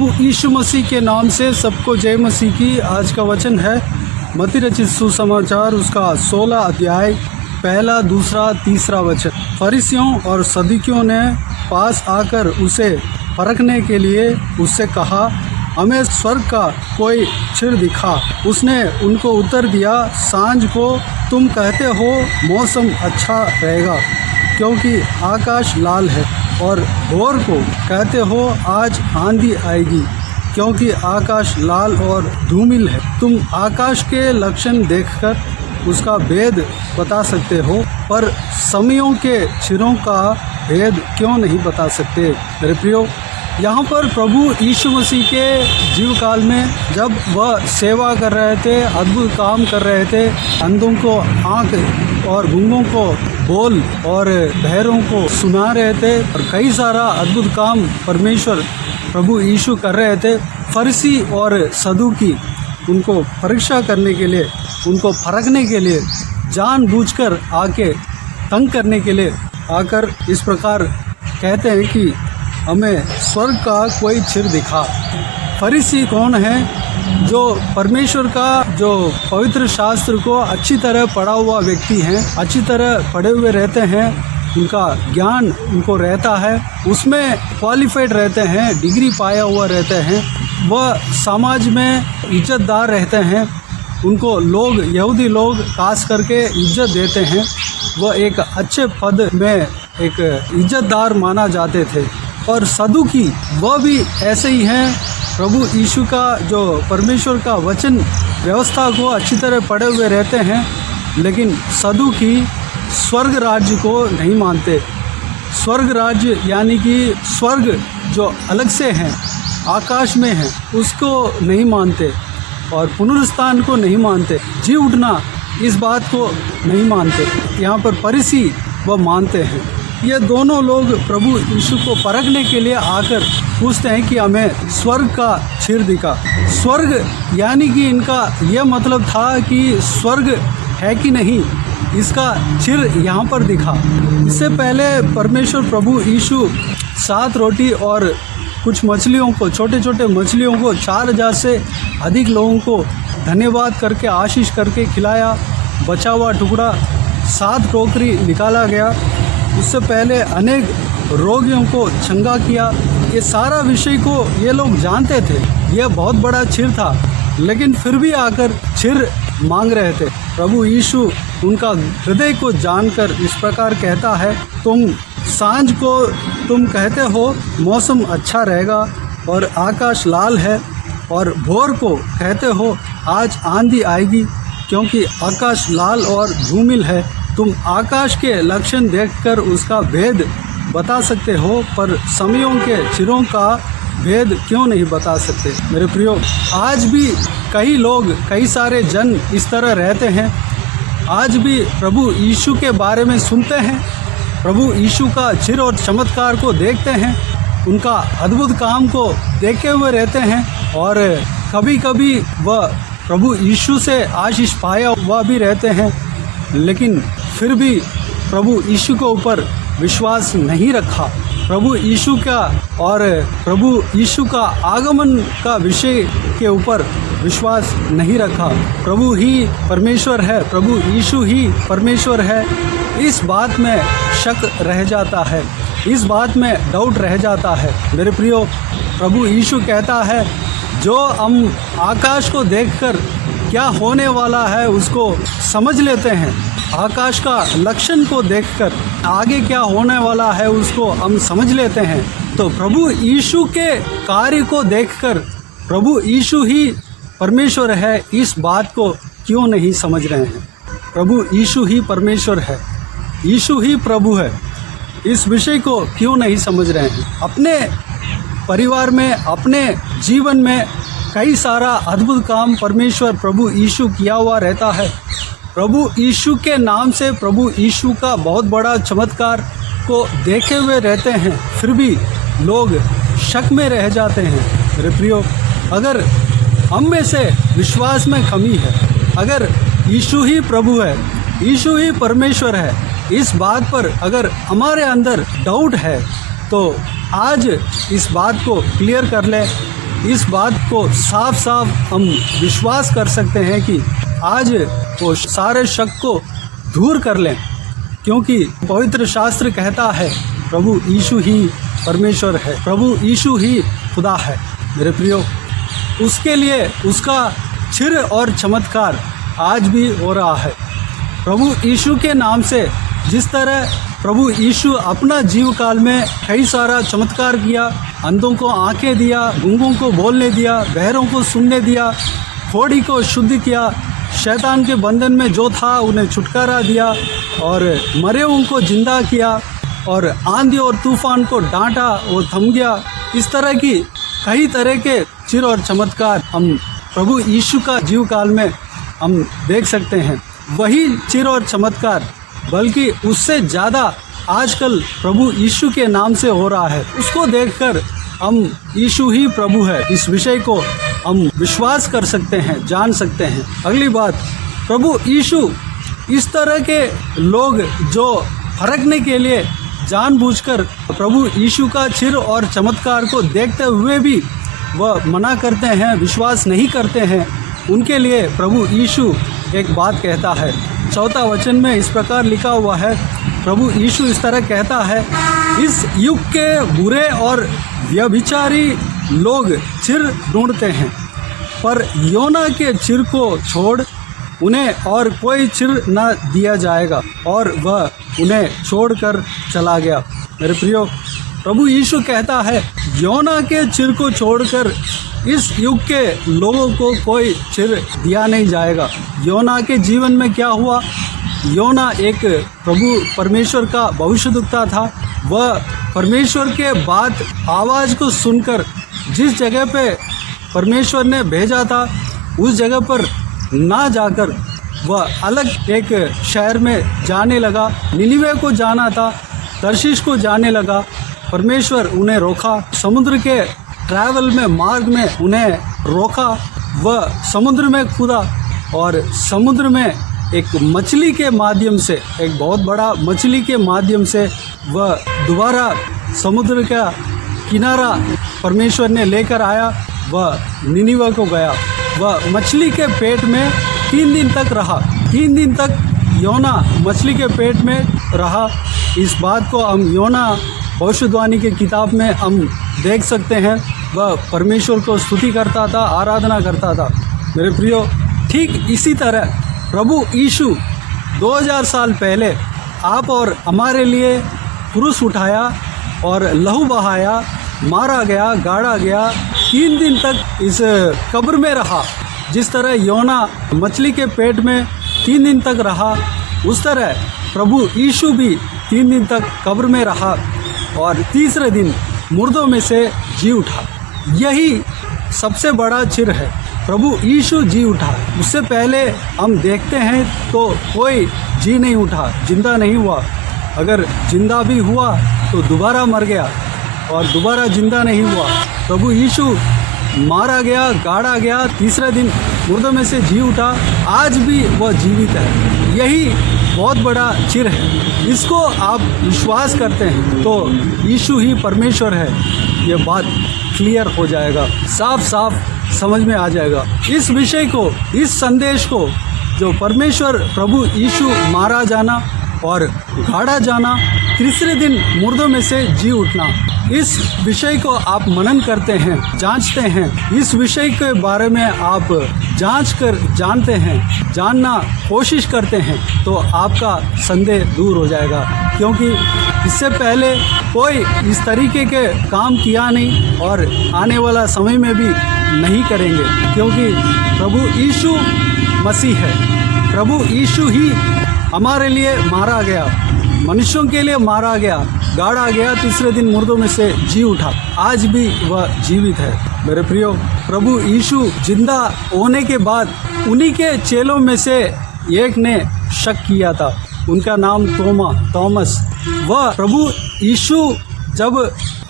प्रभु यीशु मसीह के नाम से सबको जय मसीह की। आज का वचन है मत्ती रचित सुसमाचार उसका 16 अध्याय 1, 2, 3 वचन। फरीसियों और सदूकियों ने पास आकर उसे परखने के लिए उससे कहा, हमें स्वर्ग का कोई चिन्ह दिखा। उसने उनको उत्तर दिया, सांझ को तुम कहते हो मौसम अच्छा रहेगा क्योंकि आकाश लाल है, और भोर को कहते हो आज आंधी आएगी क्योंकि आकाश लाल और धूमिल है। तुम आकाश के लक्षण देखकर उसका भेद बता सकते हो, पर समयों के चिन्हों का भेद क्यों नहीं बता सकते। मेरे प्रियो, यहाँ पर प्रभु यीशु मसीह के जीव काल में जब वह सेवा कर रहे थे, अद्भुत काम कर रहे थे, अंधों को आँख और गूंगों को बोल और बहरों को सुना रहे थे और कई सारा अद्भुत काम परमेश्वर प्रभु यीशु कर रहे थे। फरीसी और सदूकी उनको परीक्षा करने के लिए, उनको परखने के लिए जानबूझकर आके तंग करने के लिए आकर इस प्रकार कहते हैं कि हमें स्वर्ग का कोई चिन्ह दिखा। फरीसी कौन है? जो परमेश्वर का जो पवित्र शास्त्र को अच्छी तरह पढ़ा हुआ व्यक्ति हैं, अच्छी तरह पढ़े हुए रहते हैं, उनका ज्ञान उनको रहता है, उसमें क्वालिफाइड रहते हैं, डिग्री पाया हुआ रहते हैं, वह समाज में इज्जतदार रहते हैं, उनको लोग यहूदी लोग खास करके इज्जत देते हैं, वह एक अच्छे पद में एक इज्जतदार माना जाते थे। और सदूकी वह भी ऐसे ही हैं, प्रभु यीशु का जो परमेश्वर का वचन व्यवस्था को अच्छी तरह पढ़े हुए रहते हैं, लेकिन सदूकी स्वर्ग राज्य को नहीं मानते। स्वर्ग राज्य यानी कि स्वर्ग जो अलग से हैं, आकाश में हैं, उसको नहीं मानते और पुनरुत्थान को नहीं मानते, जी उठना इस बात को नहीं मानते। यहाँ पर फरीसी वह मानते हैं। ये दोनों लोग प्रभु यीशु को परखने के लिए आकर पूछते हैं कि हमें स्वर्ग का चिन्ह दिखा। स्वर्ग यानी कि इनका यह मतलब था कि स्वर्ग है कि नहीं, इसका चिन्ह यहाँ पर दिखा। इससे पहले परमेश्वर प्रभु यीशु 7 रोटी और कुछ मछलियों को, छोटे छोटे मछलियों को 4000 से अधिक लोगों को धन्यवाद करके आशीष करके खिलाया। बचा हुआ टुकड़ा 7 टोकरी निकाला गया। उससे पहले अनेक रोगियों को चंगा किया। ये सारा विषय को ये लोग जानते थे, यह बहुत बड़ा चिन्ह था, लेकिन फिर भी आकर चिन्ह मांग रहे थे। प्रभु यीशु उनका हृदय को जानकर इस प्रकार कहता है, तुम सांझ को तुम कहते हो मौसम अच्छा रहेगा और आकाश लाल है, और भोर को कहते हो आज आंधी आएगी क्योंकि आकाश लाल और धूमिल है। तुम आकाश के लक्षण देखकर उसका भेद बता सकते हो, पर समयों के चिन्हों का भेद क्यों नहीं बता सकते। मेरे प्रियो, आज भी कई लोग, कई सारे जन इस तरह रहते हैं। आज भी प्रभु यीशु के बारे में सुनते हैं, प्रभु यीशु का चिन्ह और चमत्कार को देखते हैं, उनका अद्भुत काम को देखे हुए रहते हैं, और कभी कभी वह प्रभु यीशु से आशीष पाया हुआ भी रहते हैं, लेकिन फिर भी प्रभु यीशु के ऊपर विश्वास नहीं रखा। प्रभु यीशु का और प्रभु यीशु का आगमन का विषय के ऊपर विश्वास नहीं रखा। प्रभु ही परमेश्वर है, प्रभु यीशु ही परमेश्वर है, इस बात में शक रह जाता है, इस बात में डाउट रह जाता है। मेरे प्रियो, प्रभु यीशु कहता है, जो हम आकाश को देखकर क्या होने वाला है उसको समझ लेते हैं, आकाश का लक्षण को देखकर आगे क्या होने वाला है उसको हम समझ लेते हैं, तो प्रभु यीशु के कार्य को देखकर प्रभु यीशु ही परमेश्वर है, इस बात को क्यों नहीं समझ रहे हैं। प्रभु यीशु ही परमेश्वर है, यीशु ही प्रभु है, इस विषय को क्यों नहीं समझ रहे हैं। अपने परिवार में, अपने जीवन में कई सारा अद्भुत काम परमेश्वर प्रभु यीशु किया हुआ रहता है। प्रभु यीशु के नाम से प्रभु यीशु का बहुत बड़ा चमत्कार को देखे हुए रहते हैं, फिर भी लोग शक में रह जाते हैं। मेरे प्रियो, अगर हम में से विश्वास में कमी है, अगर यीशु ही प्रभु है, यीशु ही परमेश्वर है, इस बात पर अगर हमारे अंदर डाउट है, तो आज इस बात को क्लियर कर ले। इस बात को साफ साफ हम विश्वास कर सकते हैं कि आज वो सारे शक को दूर कर लें, क्योंकि पवित्र शास्त्र कहता है प्रभु यीशु ही परमेश्वर है, प्रभु यीशु ही खुदा है। मेरे प्रियो, उसके लिए उसका चिर और चमत्कार आज भी हो रहा है। प्रभु यीशु के नाम से जिस तरह प्रभु यीशु अपना जीव काल में कई सारा चमत्कार किया, अंधों को आंखें दिया, गूंगों को बोलने दिया, बहरों को सुनने दिया, फोड़ी को शुद्ध किया, शैतान के बंधन में जो था उन्हें छुटकारा दिया और मरे उनको जिंदा किया और आंधी और तूफान को डांटा, वो थम गया। इस तरह की कई तरह के चिर और चमत्कार हम प्रभु यीशु का जीव काल में हम देख सकते हैं। वही चिर और चमत्कार बल्कि उससे ज़्यादा आजकल प्रभु यीशु के नाम से हो रहा है। उसको देखकर हम यीशु ही प्रभु है, इस विषय को हम विश्वास कर सकते हैं, जान सकते हैं। अगली बात, प्रभु यीशु इस तरह के लोग जो फरकने के लिए जानबूझकर प्रभु यीशु का चिर और चमत्कार को देखते हुए भी वह मना करते हैं, विश्वास नहीं करते हैं, उनके लिए प्रभु यीशु एक बात कहता है। 4 वचन में इस प्रकार लिखा हुआ है, प्रभु यीशु इस तरह कहता है, इस युग के बुरे और व्यभिचारी लोग चिर ढूंढते हैं, पर योना के चिर को छोड़ उन्हें और कोई चिर न दिया जाएगा, और वह उन्हें छोड़कर चला गया। मेरे प्रियो, प्रभु यीशु कहता है योना के चिर को छोड़कर इस युग के लोगों को कोई चिर दिया नहीं जाएगा। योना के जीवन में क्या हुआ? योना एक प्रभु परमेश्वर का भविष्यद्वक्ता था। वह परमेश्वर के बात आवाज़ को सुनकर जिस जगह पे परमेश्वर ने भेजा था उस जगह पर ना जाकर वह अलग एक शहर में जाने लगा। निनिवे को जाना था, तर्शीश को जाने लगा। परमेश्वर उन्हें रोका, समुद्र के ट्रैवल में, मार्ग में उन्हें रोका। वह समुद्र में कूदा और समुद्र में एक मछली के माध्यम से, एक बहुत बड़ा मछली के माध्यम से वह दोबारा समुद्र का किनारा परमेश्वर ने लेकर आया। वह निनिवे को गया। वह मछली के पेट में 3 दिन तक रहा। 3 दिन तक योना मछली के पेट में रहा। इस बात को हम योना भविष्यवाणी के किताब में हम देख सकते हैं। वह परमेश्वर को स्तुति करता था, आराधना करता था। मेरे प्रियो, ठीक इसी तरह प्रभु यीशु 2000 साल पहले आप और हमारे लिए क्रूस उठाया और लहू बहाया, मारा गया, गाड़ा गया, 3 दिन तक इस कब्र में रहा। जिस तरह योना मछली के पेट में 3 दिन तक रहा, उस तरह प्रभु यीशु भी 3 दिन तक कब्र में रहा और तीसरे दिन मुर्दों में से जी उठा। यही सबसे बड़ा चिर है। प्रभु यीशु जी उठा। उससे पहले हम देखते हैं तो कोई जी नहीं उठा, जिंदा नहीं हुआ। अगर जिंदा भी हुआ तो दोबारा मर गया और दोबारा जिंदा नहीं हुआ। प्रभु यीशु मारा गया, गाड़ा गया, तीसरे दिन मुर्दों में से जी उठा। आज भी वह जीवित है। यही बहुत बड़ा चिर है। इसको आप विश्वास करते हैं तो यीशु ही परमेश्वर है, ये बात क्लियर हो जाएगा, साफ साफ समझ में आ जाएगा। इस विषय को, इस संदेश को, जो परमेश्वर प्रभु यीशु मारा जाना और गाड़ा जाना, तीसरे दिन मुर्दों में से जी उठना, इस विषय को आप मनन करते हैं, जांचते हैं, इस विषय के बारे में आप जांच कर जानते हैं, जानना कोशिश करते हैं, तो आपका संदेह दूर हो जाएगा। क्योंकि इससे पहले कोई इस तरीके के काम किया नहीं और आने वाला समय में भी नहीं करेंगे, क्योंकि प्रभु यीशु मसीह है। प्रभु यीशु ही हमारे लिए मारा गया, मनुष्यों के लिए मारा गया, गाड़ा गया, तीसरे दिन मुर्दों में से जी उठा। आज भी वह जीवित है। मेरे प्रियो, प्रभु यीशु जिंदा होने के बाद उन्हीं के चेलों में से एक ने शक किया था। उनका नाम थॉमस। वह प्रभु यीशु जब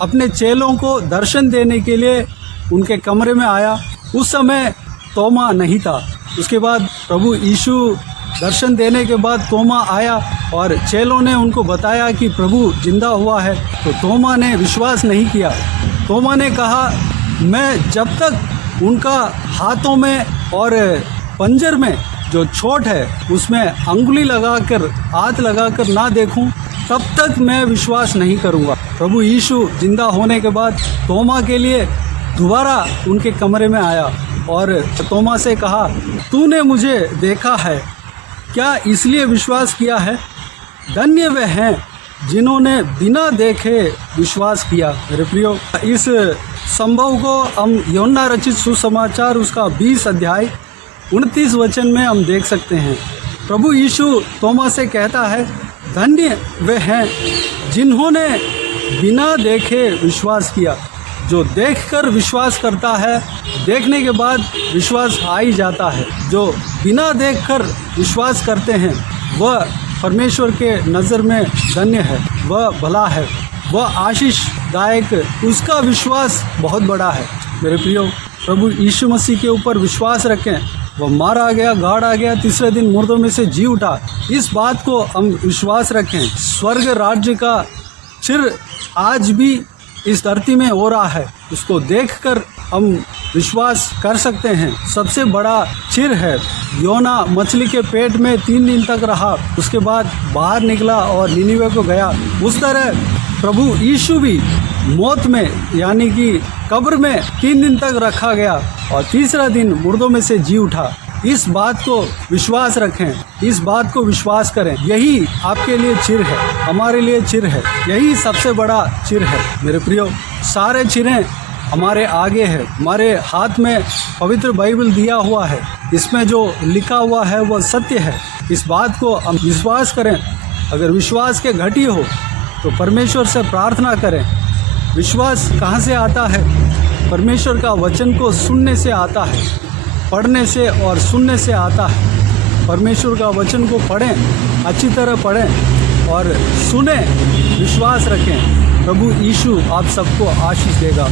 अपने चेलों को दर्शन देने के लिए उनके कमरे में आया, उस समय तोमा नहीं था। उसके बाद प्रभु यीशु दर्शन देने के बाद तोमा आया और चेलों ने उनको बताया कि प्रभु जिंदा हुआ है। तो तोमा ने विश्वास नहीं किया। तोमा ने कहा मैं जब तक उनका हाथों में और पंजर में जो चोट है उसमें अंगुली लगाकर हाथ लगाकर ना देखूं, तब तक मैं विश्वास नहीं करूंगा। प्रभु यीशु जिंदा होने के बाद तोमा के लिए दोबारा उनके कमरे में आया और तोमा से कहा, तूने मुझे देखा है, क्या इसलिए विश्वास किया है? धन्य वे हैं जिन्होंने बिना देखे विश्वास किया। मेरे प्रियो, इस संभव को हम यूहन्ना रचित सुसमाचार उसका 20 अध्याय 29 वचन में हम देख सकते हैं। प्रभु यीशु तोमा से कहता है, धन्य वे हैं जिन्होंने बिना देखे विश्वास किया। जो देखकर विश्वास करता है, देखने के बाद विश्वास आ ही जाता है। जो बिना देखकर विश्वास करते हैं वह परमेश्वर के नज़र में धन्य है, वह भला है, वह आशीषदायक, उसका विश्वास बहुत बड़ा है। मेरे प्रियो, प्रभु यीशु मसीह के ऊपर विश्वास रखें। वह मारा गया, गाड़ा गया, तीसरे दिन मुर्दों में से जी उठा, इस बात को हम विश्वास रखें। स्वर्ग राज्य का चिर आज भी इस धरती में हो रहा है, उसको देखकर हम विश्वास कर सकते हैं। सबसे बड़ा चिर है। योना मछली के पेट में 3 दिन तक रहा, उसके बाद बाहर निकला और निनिवे को गया। उस तरह प्रभु यीशु भी मौत में यानी कि कब्र में 3 दिन तक रखा गया और तीसरा दिन मुर्दों में से जी उठा। इस बात को विश्वास रखें, इस बात को विश्वास करें। यही आपके लिए चिर है, हमारे लिए चिर है, यही सबसे बड़ा चिर है। मेरे प्रियो, सारे चिरें हमारे आगे है। हमारे हाथ में पवित्र बाइबल दिया हुआ है, इसमें जो लिखा हुआ है वह सत्य है। इस बात को हम विश्वास करें। अगर विश्वास के घटी हो तो परमेश्वर से प्रार्थना करें। विश्वास कहाँ से आता है? परमेश्वर का वचन को सुनने से आता है, पढ़ने से और सुनने से आता है। परमेश्वर का वचन को पढ़ें, अच्छी तरह पढ़ें और सुने, विश्वास रखें। प्रभु यीशु आप सबको आशीष देगा।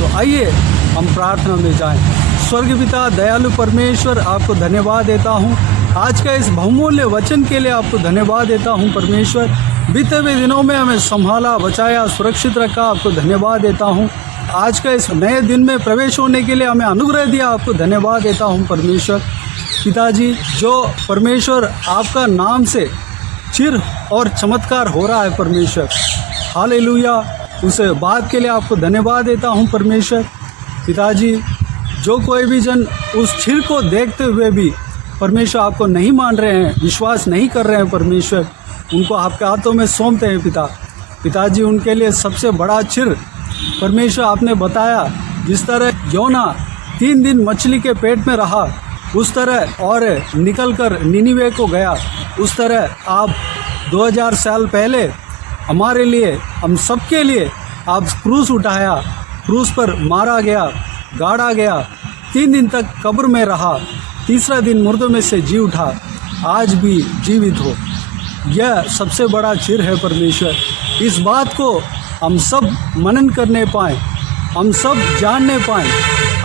तो आइए हम प्रार्थना में जाएं। स्वर्ग पिता दयालु परमेश्वर, आपको धन्यवाद देता हूँ आज का इस बहुमूल्य वचन के लिए। आपको धन्यवाद देता हूँ परमेश्वर, बीते हुए दिनों में हमें संभाला, बचाया, सुरक्षित रखा। आपको धन्यवाद देता हूँ आज का इस नए दिन में प्रवेश होने के लिए हमें अनुग्रह दिया। आपको धन्यवाद देता हूँ परमेश्वर। पिताजी, जो परमेश्वर आपका नाम से चिर और चमत्कार हो रहा है परमेश्वर, हालेलुया, उस बात के लिए आपको धन्यवाद देता हूँ परमेश्वर। पिताजी, जो कोई भी जन उस चिर को देखते हुए भी परमेश्वर आपको नहीं मान रहे हैं, विश्वास नहीं कर रहे हैं परमेश्वर, उनको आपके हाथों में सौंपते हैं पिताजी। उनके लिए सबसे बड़ा चिर परमेश्वर आपने बताया, जिस तरह योना 3 दिन मछली के पेट में रहा उस तरह और निकलकर निनिवे को गया, उस तरह आप 2000 साल पहले हमारे लिए, हम सबके लिए आप क्रूस उठाया, क्रूस पर मारा गया, गाड़ा गया, 3 दिन तक कब्र में रहा, तीसरा दिन मुर्दों में से जी उठा, आज भी जीवित हो। यह सबसे बड़ा चिर है परमेश्वर। इस बात को हम सब मनन करने पाएँ, हम सब जानने पाएँ,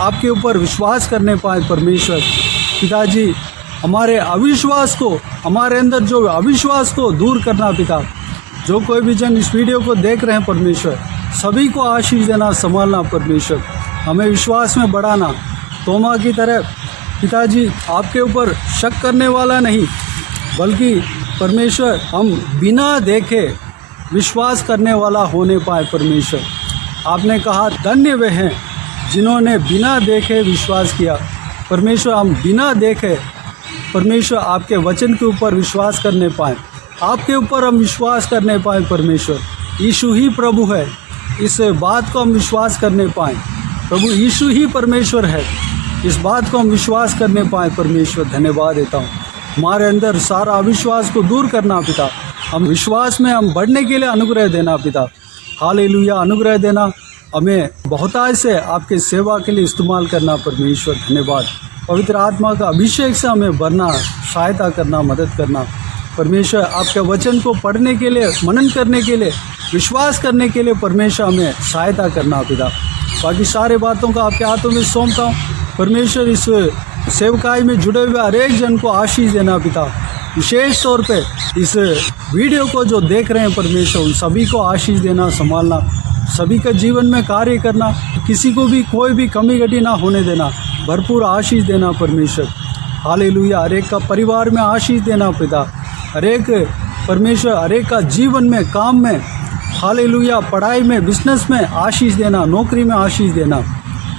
आपके ऊपर विश्वास करने पाएँ परमेश्वर। पिताजी, हमारे अविश्वास को, हमारे अंदर जो अविश्वास को दूर करना पिता। जो कोई भी जन इस वीडियो को देख रहे हैं परमेश्वर, सभी को आशीष देना, संभालना परमेश्वर, हमें विश्वास में बढ़ाना। तोमा की तरह पिताजी, आपके ऊपर शक करने वाला नहीं, बल्कि परमेश्वर हम बिना देखे विश्वास करने वाला होने पाए परमेश्वर। आपने कहा धन्य वे हैं जिन्होंने बिना देखे विश्वास किया। परमेश्वर, हम बिना देखे परमेश्वर आपके वचन के ऊपर विश्वास करने पाए, आपके ऊपर हम विश्वास करने पाए परमेश्वर। यीशु ही प्रभु है, इस बात को हम विश्वास करने पाए। प्रभु यीशु ही परमेश्वर है, इस बात को हम विश्वास करने पाए परमेश्वर। धन्यवाद देता हूँ। हमारे अंदर सारा अविश्वास को दूर करना पिता, हम विश्वास में हम बढ़ने के लिए अनुग्रह देना पिता। हालेलुया, अनुग्रह देना, हमें बहुतायत से आपके सेवा के लिए इस्तेमाल करना परमेश्वर। धन्यवाद। पवित्र आत्मा का अभिषेक से हमें भरना, सहायता करना, मदद करना परमेश्वर। आपके वचन को पढ़ने के लिए, मनन करने के लिए, विश्वास करने के लिए परमेश्वर हमें सहायता करना पिता। बाकी सारे बातों का आपके हाथों में सौंपता हूँ परमेश्वर। इस सेवकाई में जुड़े हुए हर एक जन को आशीष देना पिता। विशेष तौर पे इस वीडियो को जो देख रहे हैं परमेश्वर, उन सभी को आशीष देना, संभालना सभी का जीवन में कार्य करना, किसी को भी कोई भी कमी घटी ना होने देना, भरपूर आशीष देना परमेश्वर। हालेलुया। हर एक का परिवार में आशीष देना पिता, हर एक परमेश्वर हर एक का जीवन में, काम में, हालेलुया, पढ़ाई में, बिजनेस में आशीष देना, नौकरी में आशीष देना।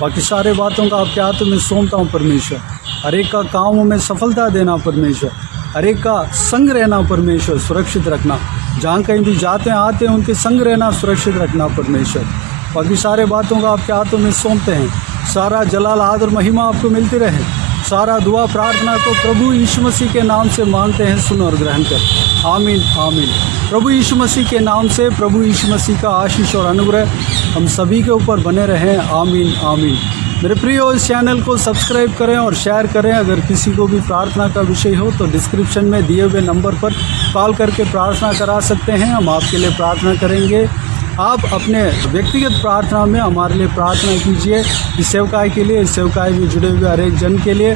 बाकी सारे बातों का आपके हाथों में सौंपता हूँ परमेश्वर। हर एक का कामों में सफलता देना परमेश्वर, हर एक का संग रहना परमेश्वर, सुरक्षित रखना। जहाँ कहीं भी जाते हैं आते हैं उनके संग रहना, सुरक्षित रखना परमेश्वर। बाकी सारे बातों का आपके हाथों में सौंपते हैं। सारा जलाल, आदर, महिमा आपको मिलती रहे। सारा दुआ प्रार्थना को प्रभु यीशु मसीह के नाम से मांगते हैं, सुन और ग्रहण कर। आमीन आमीन। प्रभु यीशु मसीह के नाम से प्रभु यीशु मसीह का आशीष और अनुग्रह हम सभी के ऊपर बने रहें। आमीन आमीन। मेरे प्रियो, इस चैनल को सब्सक्राइब करें और शेयर करें। अगर किसी को भी प्रार्थना का विषय हो तो डिस्क्रिप्शन में दिए हुए नंबर पर कॉल करके प्रार्थना करा सकते हैं। हम आपके लिए प्रार्थना करेंगे। आप अपने व्यक्तिगत प्रार्थना में हमारे लिए प्रार्थना कीजिए। इस सेवकाई के लिए, इस सेवकाई में जुड़े हुए हर एक जन के लिए,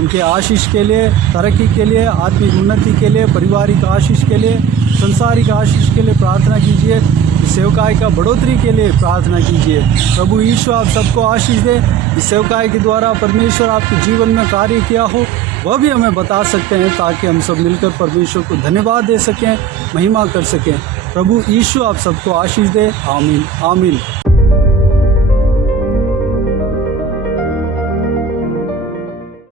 उनके आशीष के लिए, तरक्की के लिए, आत्मिक उन्नति के लिए, पारिवारिक आशीष के लिए, संसारिक आशीष के लिए प्रार्थना कीजिए। इस सेवकाई का बढ़ोतरी के लिए प्रार्थना कीजिए। प्रभु यीशु आप सबको आशीष दे। इस सेवकाई के द्वारा परमेश्वर आपके जीवन में कार्य किया हो वह भी हमें बता सकते हैं, ताकि हम सब मिलकर परमेश्वर को धन्यवाद दे सकें, महिमा कर सकें। प्रभु यीशु आप सबको आशीष दे। आमीन आमीन।